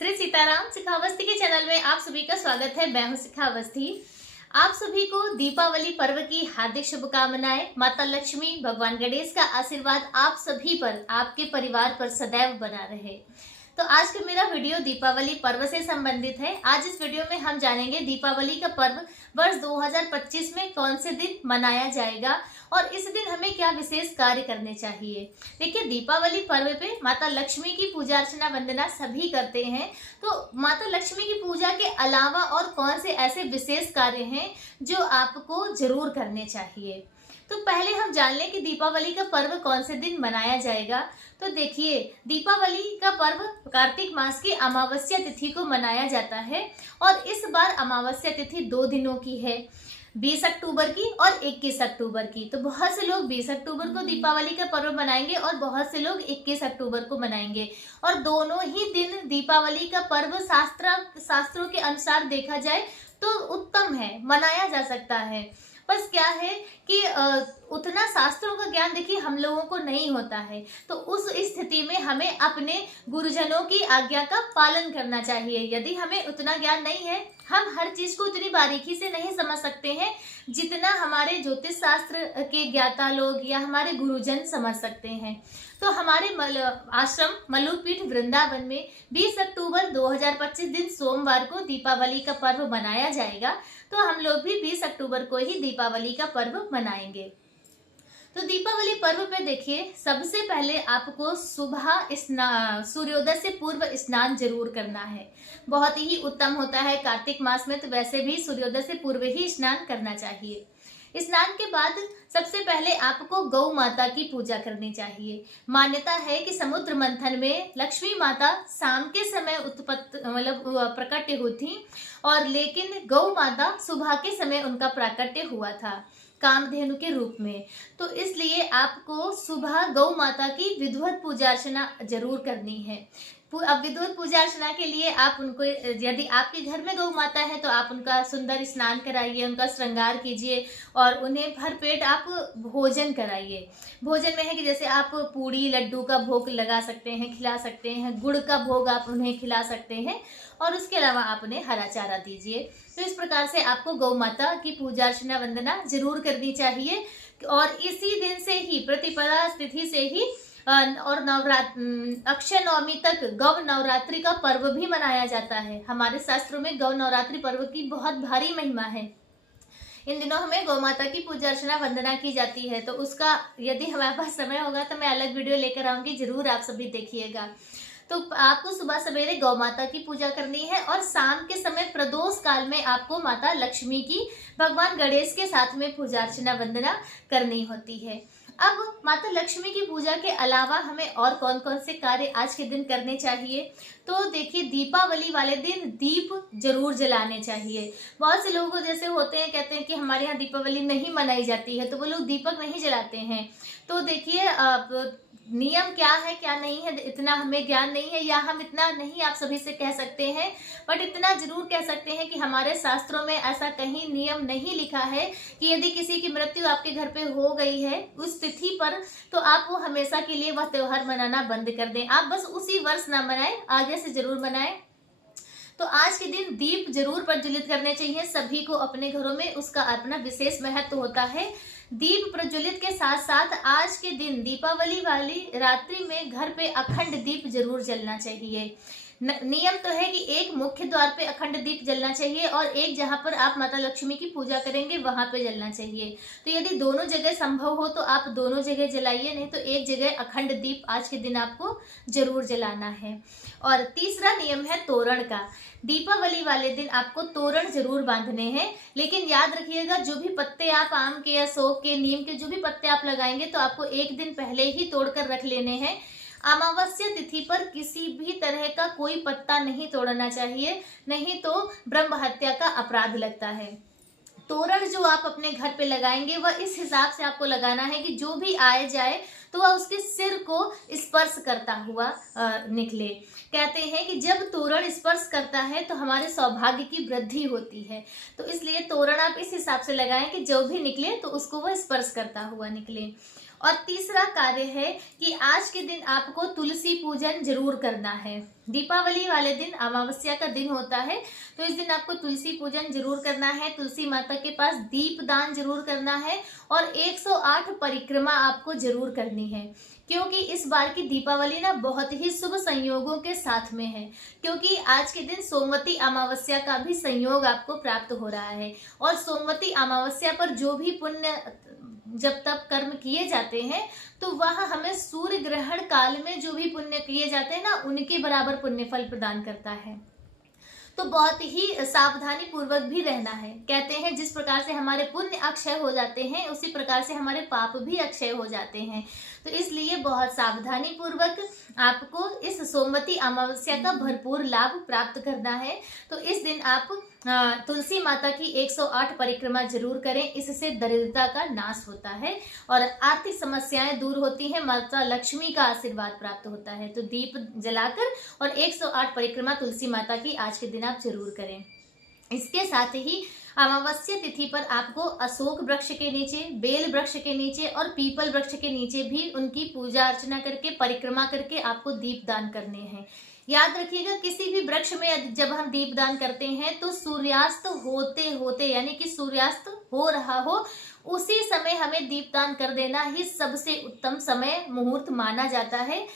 श्री सीताराम शिखावस्थी के चैनल में आप सभी का स्वागत है। मैं हूं शिखावस्थी। आप सभी को दीपावली पर्व की हार्दिक शुभकामनाएं। माता लक्ष्मी, भगवान गणेश का आशीर्वाद आप सभी पर, आपके परिवार पर सदैव बना रहे। तो आज का मेरा वीडियो दीपावली पर्व से संबंधित है। आज इस वीडियो में हम जानेंगे दीपावली का पर्व वर्ष 2025 में कौन से दिन मनाया जाएगा और इस दिन हमें क्या विशेष कार्य करने चाहिए। देखिए, दीपावली पर्व पे माता लक्ष्मी की पूजा अर्चना वंदना सभी करते हैं, तो माता लक्ष्मी की पूजा के अलावा और कौन से ऐसे विशेष कार्य हैं जो आपको जरूर करने चाहिए। तो पहले हम जान लें कि दीपावली का पर्व कौन से दिन मनाया जाएगा। तो देखिए, दीपावली का पर्व कार्तिक मास की अमावस्या तिथि को मनाया जाता है और इस बार अमावस्या तिथि 2 दिनों की है, 20 अक्टूबर की और 21 अक्टूबर की। तो बहुत से लोग 20 अक्टूबर को दीपावली का पर्व मनाएंगे और बहुत से लोग 21 अक्टूबर को मनाएंगे। और दोनों ही दिन दीपावली का पर्व शास्त्रों के अनुसार देखा जाए तो उत्तम है, मनाया जा सकता है। बस क्या है कि उतना शास्त्रों का ज्ञान देखिए हम लोगों को नहीं होता है, तो उस स्थिति में हमें अपने गुरुजनों की आज्ञा का पालन करना चाहिए। यदि हमें उतना ज्ञान नहीं है, हम हर चीज को उतनी बारीकी से नहीं समझ सकते हैं जितना हमारे ज्योतिष शास्त्र के ज्ञाता लोग या हमारे गुरुजन समझ सकते हैं। तो हमारे आश्रम मल्लूपीठ वृंदावन में 20 अक्टूबर 2025 दिन सोमवार को दीपावली का पर्व मनाया जाएगा। तो हम लोग भी 20 अक्टूबर को ही दीपावली का पर्व मनाएंगे। तो दीपावली पर्व पे देखिए, सबसे पहले आपको सुबह सूर्योदय से पूर्व स्नान जरूर करना है। बहुत ही उत्तम होता है कार्तिक मास में, तो वैसे भी सूर्योदय से पूर्व ही स्नान करना चाहिए। स्नान के बाद सबसे पहले आपको गौ माता की पूजा करनी चाहिए। मान्यता है कि समुद्र मंथन में लक्ष्मी माता शाम के समय प्रकट हुई थी, और लेकिन गौ माता सुबह के समय उनका प्राकट्य हुआ था कामधेनु के रूप में। तो इसलिए आपको सुबह गौ माता की विधिवत पूजा अर्चना जरूर करनी है। अब विधिवत पूजा अर्चना के लिए आप उनको, यदि आपके घर में गौ माता है तो आप उनका सुंदर स्नान कराइए, उनका श्रृंगार कीजिए और उन्हें भर पेट आप भोजन कराइए। भोजन में है कि जैसे आप पूड़ी लड्डू का भोग लगा सकते हैं, खिला सकते हैं, गुड़ का भोग आप उन्हें खिला सकते हैं और उसके अलावा आप उन्हें हरा चारा दीजिए। तो इस प्रकार से आपको गौ माता की पूजा अर्चना वंदना जरूर करनी चाहिए। और इसी दिन से ही, प्रतिपदा तिथि से ही और अक्षय नवमी तक गौ नवरात्रि का पर्व भी मनाया जाता है। हमारे शास्त्रों में गौ नवरात्रि पर्व की बहुत भारी महिमा है। इन दिनों हमें गौ माता की पूजा अर्चना वंदना की जाती है। तो उसका यदि हमारे पास समय होगा तो मैं अलग वीडियो लेकर आऊंगी, जरूर आप सभी देखिएगा। तो आपको सुबह सवेरे गौ माता की पूजा करनी है और शाम के समय प्रदोष काल में आपको माता लक्ष्मी की भगवान गणेश के साथ में पूजा अर्चना वंदना करनी होती है। अब माता लक्ष्मी की पूजा के अलावा हमें और कौन कौन से कार्य आज के दिन करने चाहिए। तो देखिए, दीपावली वाले दिन दीप जरूर जलाने चाहिए। बहुत से लोगों को जैसे होते हैं, कहते हैं कि हमारे यहाँ दीपावली नहीं मनाई जाती है, तो वो लोग दीपक नहीं जलाते हैं। तो देखिए, नियम क्या है क्या नहीं है इतना हमें ज्ञान नहीं है, या हम इतना नहीं आप सभी से कह सकते हैं, बट इतना जरूर कह सकते हैं कि हमारे शास्त्रों में ऐसा कहीं नियम नहीं लिखा है कि यदि किसी की मृत्यु आपके घर पे हो गई है उस तिथि पर, तो आप वो हमेशा के लिए वह त्योहार मनाना बंद कर दें। आप बस उसी वर्ष ना मनाएं, आगे से जरूर मनाएं। तो आज के दिन दीप जरूर प्रज्वलित करने चाहिए सभी को अपने घरों में, उसका अपना विशेष महत्व होता है। दीप प्रज्वलित के साथ साथ आज के दिन दीपावली वाली रात्रि में घर पे अखंड दीप जरूर जलना चाहिए। नियम तो है कि एक मुख्य द्वार पे अखंड दीप जलना चाहिए और एक जहां पर आप माता लक्ष्मी की पूजा करेंगे वहां पे जलना चाहिए। तो यदि दोनों जगह संभव हो तो आप दोनों जगह जलाइए, नहीं तो एक जगह अखंड दीप आज के दिन आपको जरूर जलाना है। और तीसरा नियम है तोरण का। दीपावली वाले दिन आपको तोरण जरूर बांधने हैं, लेकिन याद रखिएगा जो भी पत्ते आप आम के या शोक के, नीम के जो भी पत्ते आप लगाएंगे तो आपको एक दिन पहले ही तोड़कर रख लेने हैं। अमावस्या तिथि पर किसी भी तरह का कोई पत्ता नहीं तोड़ना चाहिए, नहीं तो ब्रह्म हत्या का अपराध लगता है। तोरण जो आप अपने घर पे लगाएंगे वह इस हिसाब से आपको लगाना है कि जो भी आए जाए तो वह उसके सिर को स्पर्श करता हुआ निकले। कहते हैं कि जब तोरण स्पर्श करता है तो हमारे सौभाग्य की वृद्धि होती है। तो इसलिए तोरण आप इस हिसाब से लगाएं कि जो भी निकले तो उसको वह स्पर्श करता हुआ निकले। और तीसरा कार्य है कि आज के दिन आपको तुलसी पूजन जरूर करना है। दीपावली वाले दिन अमावस्या का दिन होता है, तो इस दिन आपको तुलसी पूजन जरूर करना है, तुलसी माता के पास दीप दान जरूर करना है और 108 परिक्रमा आपको जरूर करनी है। क्योंकि इस बार की दीपावली ना बहुत ही शुभ संयोगों के साथ में है, क्योंकि आज के दिन सोमवती अमावस्या का भी संयोग आपको प्राप्त हो रहा है। और सोमवती अमावस्या पर जो भी पुण्य जब तब कर्म किए जाते हैं, तो वह हमें सूर्य ग्रहण काल में जो भी पुण्य किए जाते हैं ना, उनके बराबर पुण्य फल प्रदान करता है। तो बहुत ही सावधानी पूर्वक भी रहना है। कहते हैं जिस प्रकार से हमारे पुण्य अक्षय हो जाते हैं, उसी प्रकार से हमारे पाप भी अक्षय हो जाते हैं। तो इसलिए बहुत सावधानी पूर्वक आपको इस सोमवती अमावस्या का भरपूर लाभ प्राप्त करना है। तो इस दिन आप तुलसी माता की 108 परिक्रमा जरूर करें, इससे दरिद्रता का नाश होता है और आर्थिक समस्याएं दूर होती हैं, माता लक्ष्मी का आशीर्वाद प्राप्त होता है। तो दीप जलाकर और 108 परिक्रमा तुलसी माता की आज के दिन आप जरूर करें। इसके साथ ही अमावस्या तिथि पर आपको अशोक वृक्ष के नीचे, बेल वृक्ष के नीचे और पीपल वृक्ष के नीचे भी उनकी पूजा अर्चना करके, परिक्रमा करके आपको दीप दान करने हैं। याद रखिएगा, किसी भी वृक्ष में जब हम दीप दान करते हैं तो सूर्यास्त होते होते, यानी कि सूर्यास्त हो रहा हो, उसी समय हमें दीपदान कर देना ही सबसे उत्तम समय मुहूर्त माना जाता है।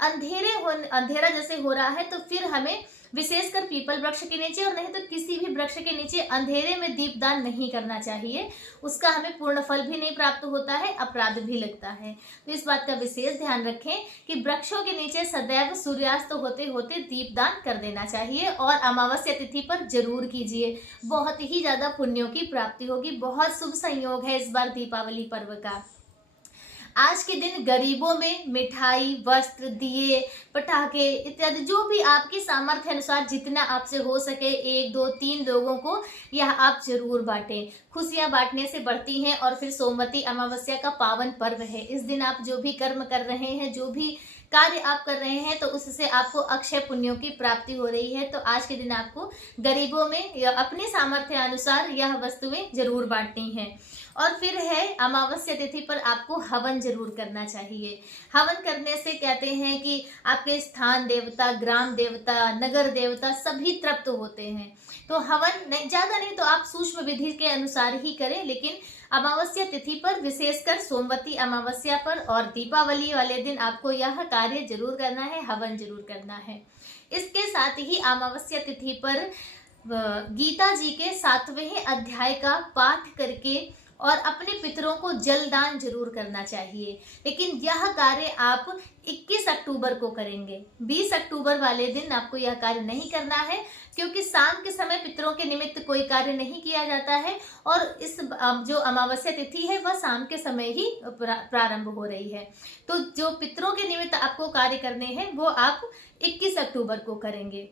अंधेरा जैसे हो रहा है तो फिर हमें विशेषकर पीपल वृक्ष के नीचे और नहीं तो किसी भी वृक्ष के नीचे अंधेरे में दीपदान नहीं करना चाहिए। उसका हमें पूर्ण फल भी नहीं प्राप्त होता है, अपराध भी लगता है। तो इस बात का विशेष ध्यान रखें कि वृक्षों के नीचे सदैव सूर्यास्त होते होते दीपदान कर देना चाहिए और अमावस्या तिथि पर जरूर कीजिए। बहुत ही ज्यादा पुण्यों की प्राप्ति होगी। बहुत शुभ संयोग है इस बार दीपावली पर्व का। आज के दिन गरीबों में मिठाई, वस्त्र, दिए, पटाखे इत्यादि जो भी आपकी सामर्थ्य अनुसार जितना आपसे हो सके 1, 2, 3 लोगों को यह आप जरूर बांटें। खुशियां बांटने से बढ़ती हैं। और फिर सोमवती अमावस्या का पावन पर्व है। इस दिन आप जो भी कर्म कर रहे हैं, जो भी कार्य आप कर रहे हैं, तो उससे आपको अक्षय पुण्यों की प्राप्ति हो रही है। तो आज के दिन आपको गरीबों में अपने सामर्थ्य अनुसार यह वस्तुएं जरूर बांटनी हैं। और फिर है अमावस्या तिथि पर आपको हवन जरूर करना चाहिए। हवन करने से कहते हैं कि आपके स्थान देवता, ग्राम देवता, नगर देवता सभी तृप्त होते हैं। तो हवन नहीं, ज्यादा नहीं तो आप सूक्ष्म विधि के अनुसार ही करें, लेकिन अमावस्या तिथि पर, विशेषकर सोमवती अमावस्या पर और दीपावली वाले दिन आपको यह कार्य जरूर करना है, हवन जरूर करना है। इसके साथ ही अमावस्या तिथि पर गीता जी के 7वें अध्याय का पाठ करके और अपने पितरों को जलदान जरूर करना चाहिए। लेकिन यह कार्य आप 21 अक्टूबर को करेंगे। 20 अक्टूबर वाले दिन आपको यह कार्य नहीं करना है, क्योंकि शाम के समय पितरों के निमित्त कोई कार्य नहीं किया जाता है और इस जो अमावस्या तिथि है वह शाम के समय ही प्रारंभ हो रही है। तो जो पितरों के निमित्त आपको कार्य करने हैं वो आप 21 अक्टूबर को करेंगे।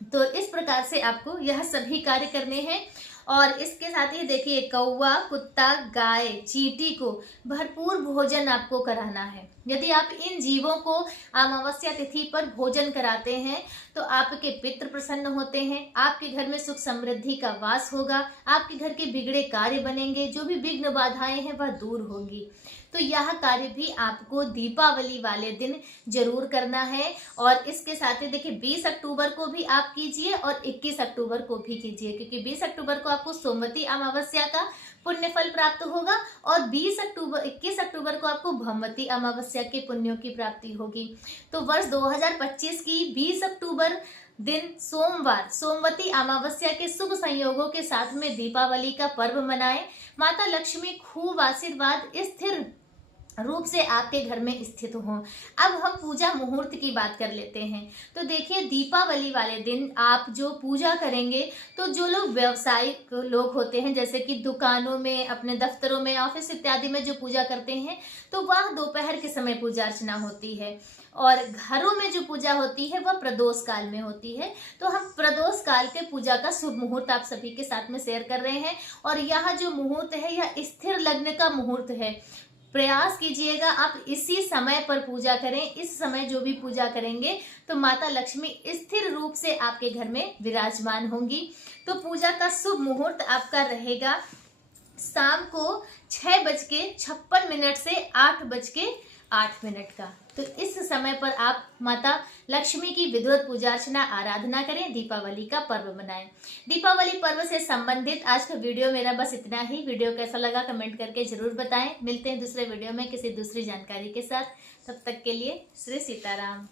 तो इस प्रकार से आपको यह सभी कार्य करने हैं। और इसके साथ ही देखिए, कौवा, कुत्ता, गाय, चींटी को भरपूर भोजन आपको कराना है। यदि आप इन जीवों को अमावस्या तिथि पर भोजन कराते हैं तो आपके पितृ प्रसन्न होते हैं, आपके घर में सुख समृद्धि का वास होगा, आपके घर के बिगड़े कार्य बनेंगे, जो भी विघ्न बाधाएं हैं वह दूर होंगी। तो यह कार्य भी आपको दीपावली वाले दिन जरूर करना है। और इसके साथ ही देखिए, 20 अक्टूबर को भी आप कीजिए और 21 अक्टूबर को भी कीजिए, क्योंकि 20 अक्टूबर को आपको सोमवती अमावस्या का पुण्य फल प्राप्त होगा और 21 अक्टूबर को आपको भमवती अमावस्या के पुण्यों की प्राप्ति होगी। तो वर्ष 2025 की 20 अक्टूबर दिन सोमवार सोमवती अमावस्या के शुभ संयोगों के साथ में दीपावली का पर्व मनाएं। माता लक्ष्मी खूब आशीर्वाद स्थिर रूप से आपके घर में स्थित हों। अब हम पूजा मुहूर्त की बात कर लेते हैं। तो देखिए, दीपावली वाले दिन आप जो पूजा करेंगे, तो जो लोग व्यवसायिक लोग होते हैं, जैसे कि दुकानों में, अपने दफ्तरों में, ऑफिस इत्यादि में जो पूजा करते हैं, तो वह दोपहर के समय पूजा अर्चना होती है। और घरों में जो पूजा होती है वह प्रदोष काल में होती है। तो हम प्रदोष काल के पूजा का शुभ मुहूर्त आप सभी के साथ में शेयर कर रहे हैं। और यह जो मुहूर्त है यह स्थिर लग्न का मुहूर्त है। प्रयास कीजिएगा आप इसी समय पर पूजा करें। इस समय जो भी पूजा करेंगे तो माता लक्ष्मी स्थिर रूप से आपके घर में विराजमान होंगी। तो पूजा का शुभ मुहूर्त आपका रहेगा शाम को 6:56 से 8:08 का। तो इस समय पर आप माता लक्ष्मी की विधिवत पूजा अर्चना आराधना करें, दीपावली का पर्व मनाएं। दीपावली पर्व से संबंधित आज का वीडियो मेरा बस इतना ही। वीडियो कैसा लगा कमेंट करके जरूर बताएं। मिलते हैं दूसरे वीडियो में किसी दूसरी जानकारी के साथ। तब तक के लिए श्री सीताराम।